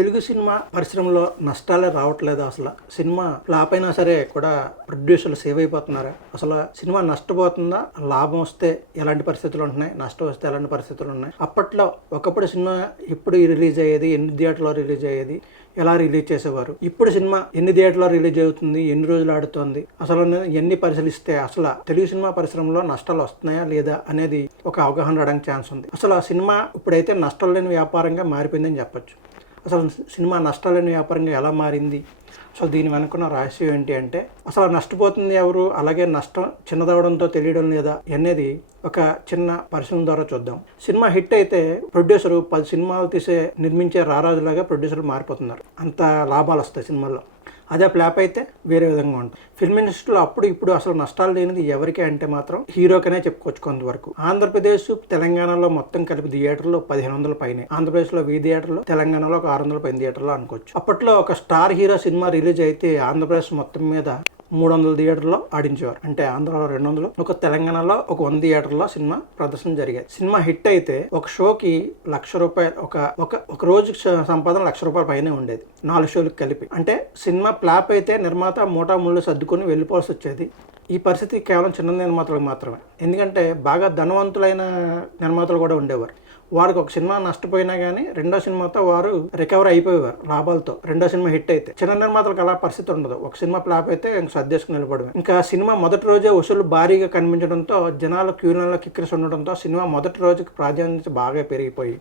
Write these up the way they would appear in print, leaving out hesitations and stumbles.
Telugu cinema పరిశ్రమలో నష్టాలే రావట్లేదు. అసలు సినిమా ఫ్లాప్ అయినా సరే కూడా ప్రొడ్యూసర్లు సేవ్ అయిపోతున్నారు. అసలు సినిమా నష్టపోతుందా, లాభం వస్తే ఎలాంటి పరిస్థితులు ఉంటున్నాయి, నష్టం వస్తే ఎలాంటి పరిస్థితులు ఉన్నాయి. అప్పట్లో ఒకప్పుడు సినిమా ఎప్పుడు రిలీజ్ అయ్యేది, ఎన్ని థియేటర్లో రిలీజ్ అయ్యేది, ఎలా రిలీజ్ చేసేవారు. ఇప్పుడు సినిమా ఎన్ని థియేటర్లో రిలీజ్ అవుతుంది, ఎన్ని రోజులు ఆడుతుంది, అసలు ఎన్ని పరిశీలిస్తే అసలు తెలుగు సినిమా పరిశ్రమలో నష్టాలు వస్తున్నాయా లేదా అనేది ఒక అవగాహన రావడానికి ఛాన్స్ ఉంది. అసలు ఆ సినిమా ఇప్పుడైతే నష్టం లేని వ్యాపారంగా మారిపోయిందని చెప్పొచ్చు. అసలు సినిమా నష్టాలు లేని వ్యాపారంగా ఎలా మారింది, అసలు దీని వెనుకున్న రహస్యం ఏంటి అంటే, అసలు నష్టపోతుంది ఎవరు, అలాగే నష్టం చిన్నదవడంతో తెలియడం లేదా అనేది ఒక చిన్న పరిశ్రమ ద్వారా చూద్దాం. సినిమా హిట్ అయితే ప్రొడ్యూసరు 10 సినిమాలు నిర్మించే రారాజులాగా ప్రొడ్యూసర్లు మారిపోతున్నారు. అంత లాభాలు వస్తాయి సినిమాల్లో. అదే ఫ్లాప్ అయితే వేరే విధంగా ఉంటుంది. ఫిల్మ్ ఇండస్ట్రీలో అప్పుడు ఇప్పుడు అసలు నష్టాలు లేనిది ఎవరికి అంటే మాత్రం హీరోకనే చెప్పుకోవచ్చు. కొంతవరకు ఆంధ్రప్రదేశ్, తెలంగాణలో మొత్తం కలిపి థియేటర్లు 1500 పైనే. ఆంధ్రప్రదేశ్లో 1000 థియేటర్లు, తెలంగాణలో ఒక 600 పైన థియేటర్లు అనుకోవచ్చు. అప్పట్లో ఒక స్టార్ హీరో సినిమా రిలీజ్ అయితే ఆంధ్రప్రదేశ్ మొత్తం మీద 300 థియేటర్లో ఆడించేవారు. అంటే ఆంధ్రాలో 200, ఒక తెలంగాణలో ఒక 100 థియేటర్లో సినిమా ప్రదర్శన జరిగేది. సినిమా హిట్ అయితే ఒక షోకి ₹1,00,000, ఒక రోజు సంపాదన ₹1,00,000 పైనే ఉండేది, 4 షోలకు కలిపి. అంటే సినిమా ఫ్లాప్ అయితే నిర్మాత మూటా ముళ్ళు సర్దుకొని వెళ్ళిపోవాల్సి వచ్చేది. ఈ పరిస్థితి కేవలం చిన్న నిర్మాతలకు మాత్రమే. ఎందుకంటే బాగా ధనవంతులైన నిర్మాతలు కూడా ఉండేవారు. వారికి ఒక సినిమా నష్టపోయినా కానీ రెండో సినిమాతో వారు రికవర్ అయిపోయేవారు లాభాలతో. రెండో సినిమా హిట్ అయితే. చిన్న నిర్మాతలకు అలా పరిస్థితి ఉండదు. ఒక సినిమా ఫ్లాప్ అయితే ఇంక సర్దేసుకుని నిలబడమే. ఇంకా సినిమా మొదటి రోజే వసూలు భారీగా కనిపించడంతో, జనాలు క్యూలలో కిక్కిరిసి ఉండడంతో సినిమా మొదటి రోజుకి ప్రాధాన్యత బాగా పెరిగిపోయి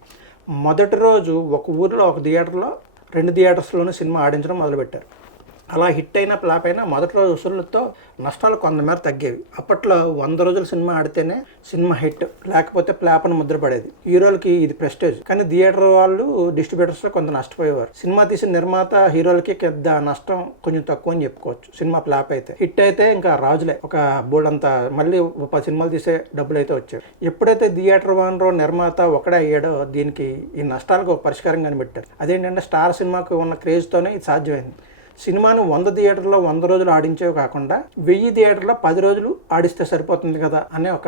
మొదటి రోజు ఒక ఊరిలో ఒక థియేటర్లో 2 థియేటర్స్లోనే సినిమా ఆడించడం మొదలుపెట్టారు. అలా హిట్ అయినా ఫ్లాప్ అయినా మొదటి రోజు వసూళ్లతో నష్టాలు కొంతమేర తగ్గేవి. అప్పట్లో 100 రోజులు సినిమా ఆడితేనే సినిమా హిట్, లేకపోతే ఫ్లాప్ అని ముద్రపడేది. హీరోలకి ఇది ప్రెస్టేజ్. కానీ థియేటర్ వాళ్ళు, డిస్ట్రిబ్యూటర్స్ కొంత నష్టపోయేవారు. సినిమా తీసిన నిర్మాత, హీరోలకి పెద్ద నష్టం కొంచెం తక్కువ అని చెప్పుకోవచ్చు. సినిమా ఫ్లాప్ అయితే. హిట్ అయితే ఇంకా రాజులే, ఒక బోర్డు అంతా మళ్ళీ 10 సినిమాలు తీసే డబ్బులు అయితే వచ్చాయి. ఎప్పుడైతే థియేటర్ ఓనర్, నిర్మాత ఒకడే అయ్యాడో దీనికి, ఈ నష్టాలకు ఒక పరిష్కారం కనిపెట్టారు. అదేంటంటే స్టార్ సినిమాకు ఉన్న క్రేజ్తోనే ఇది సాధ్యమైంది. సినిమాను 100 థియేటర్లో 100 రోజులు ఆడించేవి కాకుండా 1000 థియేటర్లో 10 రోజులు ఆడిస్తే సరిపోతుంది కదా అనే ఒక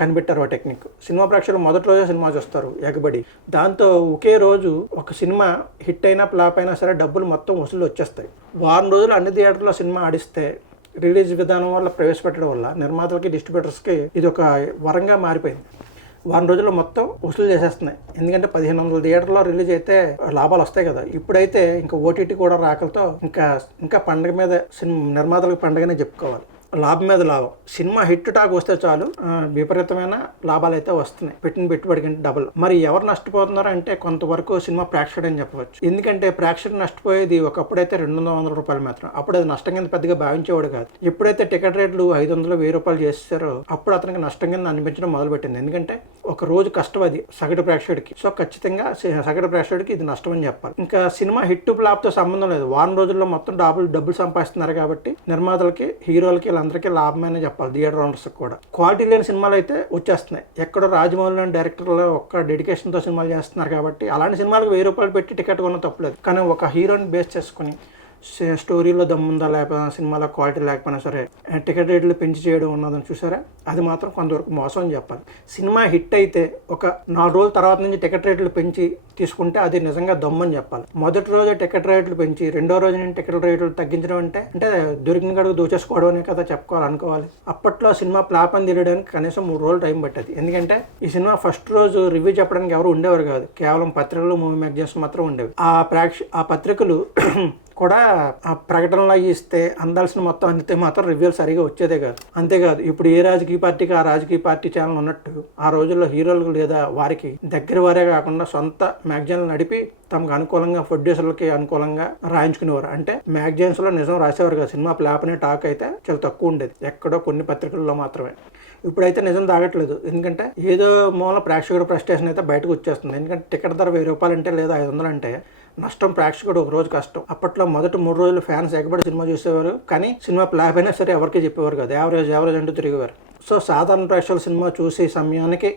కనిపెట్టారు ఒక టెక్నిక్. సినిమా ప్రేక్షకులు మొదటి రోజే సినిమా చూస్తారు ఎగబడి. దాంతో ఒకే రోజు ఒక సినిమా హిట్ అయినా ఫ్లాప్ అయినా సరే డబ్బులు మొత్తం వసూలు వచ్చేస్తాయి. వారం రోజులు అన్ని థియేటర్లో సినిమా ఆడిస్తే రిలీజ్ విధానం వల్ల ప్రవేశపెట్టడం వల్ల నిర్మాతలకి, డిస్ట్రిబ్యూటర్స్కి ఇది ఒక వరంగా మారిపోయింది. వారం రోజుల్లో మొత్తం వసూలు చేసేస్తున్నాయి. ఎందుకంటే 1500 థియేటర్లో రిలీజ్ అయితే లాభాలు వస్తాయి కదా. ఇప్పుడైతే ఇంకా ఓటీటీ కూడా రాకలతో ఇంకా పండగ మీద నిర్మాతలకు పండగనే చెప్పుకోవాలి. లాభం మీద లాభం. సినిమా హిట్ టాక్ వస్తే చాలు విపరీతమైన లాభాలు అయితే వస్తున్నాయి. పెట్టిన పెట్టుబడి కంటే డబుల్. మరి ఎవరు నష్టపోతున్నారు అంటే కొంతవరకు సినిమా ప్రేక్షకుడు అని చెప్పవచ్చు. ఎందుకంటే ప్రేక్షకుడు నష్టపోయేది ఒకప్పుడైతే ₹200 మాత్రం. అప్పుడు అది నష్టం కింద పెద్దగా భావించేవాడు కాదు. ఎప్పుడైతే టికెట్ రేట్లు 500, ₹1000 చేస్తారో అప్పుడు అతనికి నష్టం కింద అనిపించడం మొదలుపెట్టింది. ఎందుకంటే ఒక రోజు కష్టం అది సగటు ప్రేక్షకుడికి. సో ఖచ్చితంగా సగటు ప్రేక్షకుడికి ఇది నష్టం అని చెప్పాలి. ఇంకా సినిమా హిట్ ఫ్లాప్తో సంబంధం లేదు. వారం రోజుల్లో మొత్తం డబ్బులు సంపాదిస్తున్నారు కాబట్టి నిర్మాతలకి, హీరోలకి, అందరికీ లాభమైనా చెప్పాలి. థియేటర్ ఓనర్స్ కూడా. క్వాలిటీ లేని సినిమాలు అయితే వచ్చేస్తున్నాయి. ఎక్కడో రాజమౌళి లాంటి డైరెక్టర్లు ఒక్క డెడికేషన్తో సినిమాలు చేస్తున్నారు కాబట్టి అలాంటి సినిమాలకు ₹1000 పెట్టి టికెట్ కొన్న తప్పలేదు. కానీ ఒక హీరోని బేస్ చేసుకుని స్టోరీలో దమ్ముందా లేకపోతే సినిమాలో క్వాలిటీ లేకపోయినా సరే టికెట్ రేట్లు పెంచి చేయడం ఉన్నదని చూసారా, అది మాత్రం కొంతవరకు మోసం అని చెప్పాలి. సినిమా హిట్ అయితే ఒక 4 రోజుల తర్వాత నుంచి టికెట్ రేట్లు పెంచి తీసుకుంటే అది నిజంగా దమ్మని చెప్పాలి. మొదటి రోజు టికెట్ రేట్లు పెంచి రెండో రోజు నుంచి టికెట్ రేట్లు తగ్గించడం అంటే దొరికిన గడుగు దోచేసుకోవడం అనే కదా చెప్పుకోవాలనుకోవాలి. అప్పట్లో సినిమా ఫ్లాప్ అని తెలియడానికి కనీసం 3 రోజులు టైం పట్టేది. ఎందుకంటే ఈ సినిమా ఫస్ట్ రోజు రివ్యూ చెప్పడానికి ఎవరు ఉండేవారు కాదు. కేవలం పత్రికలు, మూవీ మ్యాగజైన్స్ మాత్రం ఉండేవి. ఆ పత్రికలు కూడా ఆ ప్రకటనలు ఇస్తే అందాల్సిన మొత్తం అందితే మాత్రం రివ్యూలు సరిగా వచ్చేదే కాదు. అంతేకాదు ఇప్పుడు ఏ రాజకీయ పార్టీకి ఆ రాజకీయ పార్టీ ఛానల్ ఉన్నట్టు ఆ రోజుల్లో హీరోలు లేదా వారికి దగ్గర వారే కాకుండా సొంత మ్యాగజైన్లు నడిపి తమకు అనుకూలంగా, ప్రొడ్యూసర్లకి అనుకూలంగా రాయించుకునేవారు. అంటే మ్యాగజైన్స్లో నిజం రాసేవారు కదా. సినిమా ఫ్లాప్ అనే టాక్ అయితే చాలా తక్కువ ఉండేది, ఎక్కడో కొన్ని పత్రికల్లో మాత్రమే. ఇప్పుడైతే నిజం తాగట్లేదు. ఎందుకంటే ఏదో మూల ప్రేక్షకుడు ఫ్రస్ట్రేషన్ అయితే బయటకు వచ్చేస్తుంది. ఎందుకంటే టికెట్ ధర ₹1000 అంటే లేదా 500 అంటే నష్టం ప్రేక్షకుడు ఒక రోజు కష్టం. అప్పట్లో మొదటి 3 రోజులు ఫ్యాన్స్ ఎగబడి సినిమా చూసేవారు. కానీ సినిమా ఫ్లాప్ అయినా సరే ఎవరికి చెప్పేవారు కాదు. యావరేజ్ అంటూ తిరిగేవారు. సో సాధారణ ప్రేక్షకులు సినిమా చూసే సమయానికి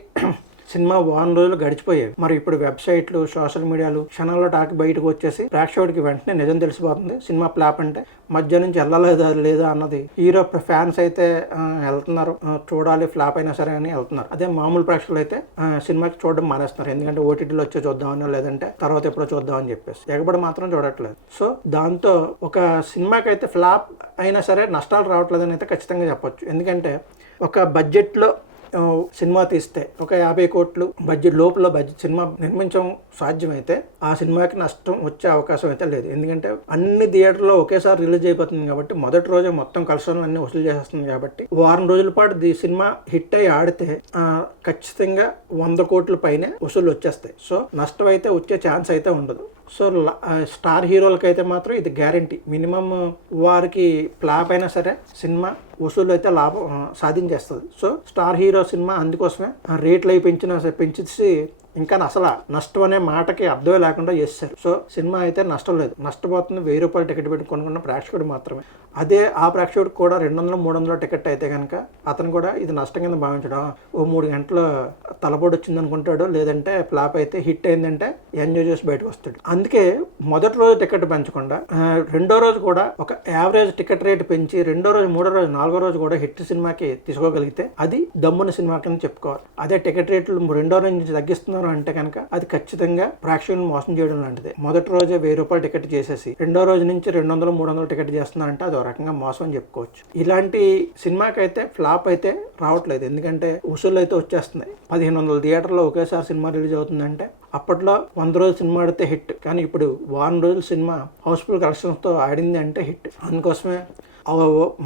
సినిమా వారం రోజులు గడిచిపోయేవి. మరి ఇప్పుడు వెబ్సైట్లు, సోషల్ మీడియాలు క్షణాల్లో టాక్ బయటకు వచ్చేసి ప్రేక్షకుడికి వెంటనే నిజం తెలిసిపోతుంది. సినిమా ఫ్లాప్ అంటే మధ్య నుంచి వెళ్ళలేదా లేదా అన్నది. హీరో ఫ్యాన్స్ అయితే వెళ్తున్నారు, చూడాలి ఫ్లాప్ అయినా సరే అని వెళ్తున్నారు. అదే మామూలు ప్రేక్షకులు అయితే సినిమాకి చూడడం మానేస్తున్నారు. ఎందుకంటే ఓటీటీలో వచ్చే చూద్దామని, లేదంటే తర్వాత ఎప్పుడో చూద్దామని చెప్పేసి ఎగబడి మాత్రం చూడట్లేదు. సో దాంతో ఒక సినిమాకి అయితే ఫ్లాప్ అయినా సరే నష్టాలు రావట్లేదని అయితే ఖచ్చితంగా చెప్పొచ్చు. ఎందుకంటే ఒక బడ్జెట్లో సినిమా తీస్తే ఒక 50 కోట్లు బడ్జెట్ లోపల సినిమా నిర్మించడం సాధ్యమైతే ఆ సినిమాకి నష్టం వచ్చే అవకాశం అయితే లేదు. ఎందుకంటే అన్ని థియేటర్లో ఒకేసారి రిలీజ్ అయిపోతుంది కాబట్టి మొదటి రోజే మొత్తం కలెక్షన్లు అన్ని వసూలు చేస్తుంది కాబట్టి వారం రోజుల పాటు ఈ సినిమా హిట్ అయ్యి ఆడితే ఖచ్చితంగా 100 కోట్ల పైనే వసూలు వచ్చేస్తాయి. సో నష్టం అయితే వచ్చే ఛాన్స్ అయితే ఉండదు. సో స్టార్ హీరోలకైతే మాత్రం ఇది గ్యారంటీ. మినిమం వారికి ఫ్లాప్ అయినా సరే సినిమా వసూలు అయితే లాభం సాధించేస్తుంది. సో స్టార్ హీరో సినిమా అందుకోసమే రేట్లు అయి పెంచేసి ఇంకా అసలు నష్టం అనే మాటకి అర్థమే లేకుండా చేస్తారు. సో సినిమా అయితే నష్టం లేదు. నష్టపోతుంది 1000 రూపాయలు టికెట్ పెట్టి కొనుక్కున్న ప్రేక్షకుడు మాత్రమే. అదే ఆ ప్రేక్షకుడికి కూడా 200-300 టికెట్ అయితే కనుక అతను కూడా ఇది నష్టం కింద భావించడం, ఓ 3 గంటల తలపోటు వచ్చింది అనుకుంటాడు. లేదంటే ఫ్లాప్ అయితే హిట్ అయిందంటే ఎంజాయ్ చేసి బయటకు వస్తాడు. అందుకే మొదటి రోజు టికెట్ పెంచకుండా రెండో రోజు కూడా ఒక యావరేజ్ టికెట్ రేట్ పెంచి రెండో రోజు, మూడో రోజు, నాలుగో రోజు కూడా హిట్ సినిమాకి తీసుకోగలిగితే అది దమ్మున సినిమా కింద చెప్పుకోవాలి. అదే టికెట్ రేట్లు రెండో రోజు నుంచి తగ్గిస్తున్నారు అంటే కనుక అది ఖచ్చితంగా ప్రేక్షకులను మోసం చేయడం లాంటిది. మొదటి రోజే 1000 రూపాయలు టికెట్ చేసేసి రెండో రోజు నుంచి 200-300 టికెట్ చేస్తున్నారంటే అది ఒక రకంగా మోసం అని చెప్పుకోవచ్చు. ఇలాంటి సినిమాకి అయితే ఫ్లాప్ అయితే రావట్లేదు. ఎందుకంటే వసూళ్ళు అయితే వచ్చేస్తున్నాయి. 1500 థియేటర్లో ఒకేసారి సినిమా రిలీజ్ అవుతుందంటే అప్పట్లో 100 రోజులు సినిమా ఆడితే హిట్, కానీ ఇప్పుడు వారం రోజులు సినిమా హౌస్ఫుల్ కలెక్షన్స్తో ఆడింది అంటే హిట్. అందుకోసమే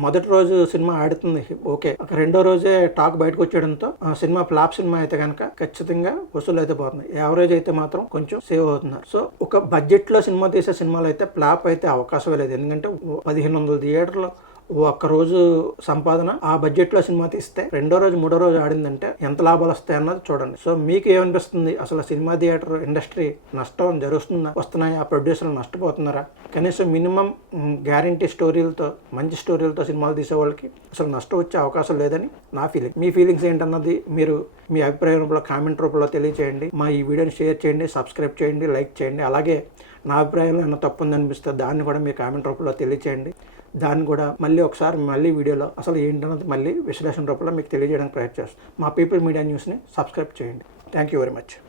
మొదటి రోజు సినిమా ఆడుతుంది ఓకే, రెండో రోజే టాక్ బయటకు వచ్చేయడంతో సినిమా ఫ్లాప్ సినిమా అయితే కనుక ఖచ్చితంగా వసూలు అయితే పోతుంది. యావరేజ్ అయితే మాత్రం కొంచెం సేవ్ అవుతున్నారు. సో ఒక బడ్జెట్లో సినిమా తీసే సినిమాలు అయితే ఫ్లాప్ అయితే అవకాశం లేదు. ఎందుకంటే 1500 థియేటర్లో ఒక్కరోజు సంపాదన ఆ బడ్జెట్లో సినిమా తీస్తే రెండో రోజు, మూడో రోజు ఆడిందంటే ఎంత లాభాలు వస్తాయి అన్నది చూడండి. సో మీకు ఏమనిపిస్తుంది? అసలు సినిమా థియేటర్ ఇండస్ట్రీ నష్టం జరుగుతుందా, వస్తున్నాయా? ప్రొడ్యూసర్లు నష్టపోతున్నారా? కనీసం మినిమం గ్యారంటీ స్టోరీలతో, మంచి స్టోరీలతో సినిమాలు తీసే వాళ్ళకి అసలు నష్టం వచ్చే అవకాశం లేదని నా ఫీలింగ్. మీ ఫీలింగ్స్ ఏంటన్నది మీరు మీ అభిప్రాయం రూపంలో కామెంట్ రూపంలో తెలియచేయండి. మా ఈ వీడియోని షేర్ చేయండి, సబ్స్క్రైబ్ చేయండి, లైక్ చేయండి. అలాగే నా అభిప్రాయంలో ఏమైనా తప్పు ఉందనిపిస్తే దాన్ని కూడా మీ కామెంట్ రూపంలో తెలియచేయండి. దాన్ని కూడా మళ్ళీ వీడియోలో అసలు ఏంటన్నది మళ్ళీ విశ్లేషణ రూపంలో మీకు తెలియజేయడానికి ప్రయత్నం చేస్తాను. మా పీపుల్ మీడియా న్యూస్ని సబ్స్క్రైబ్ చేయండి. Thank you very much.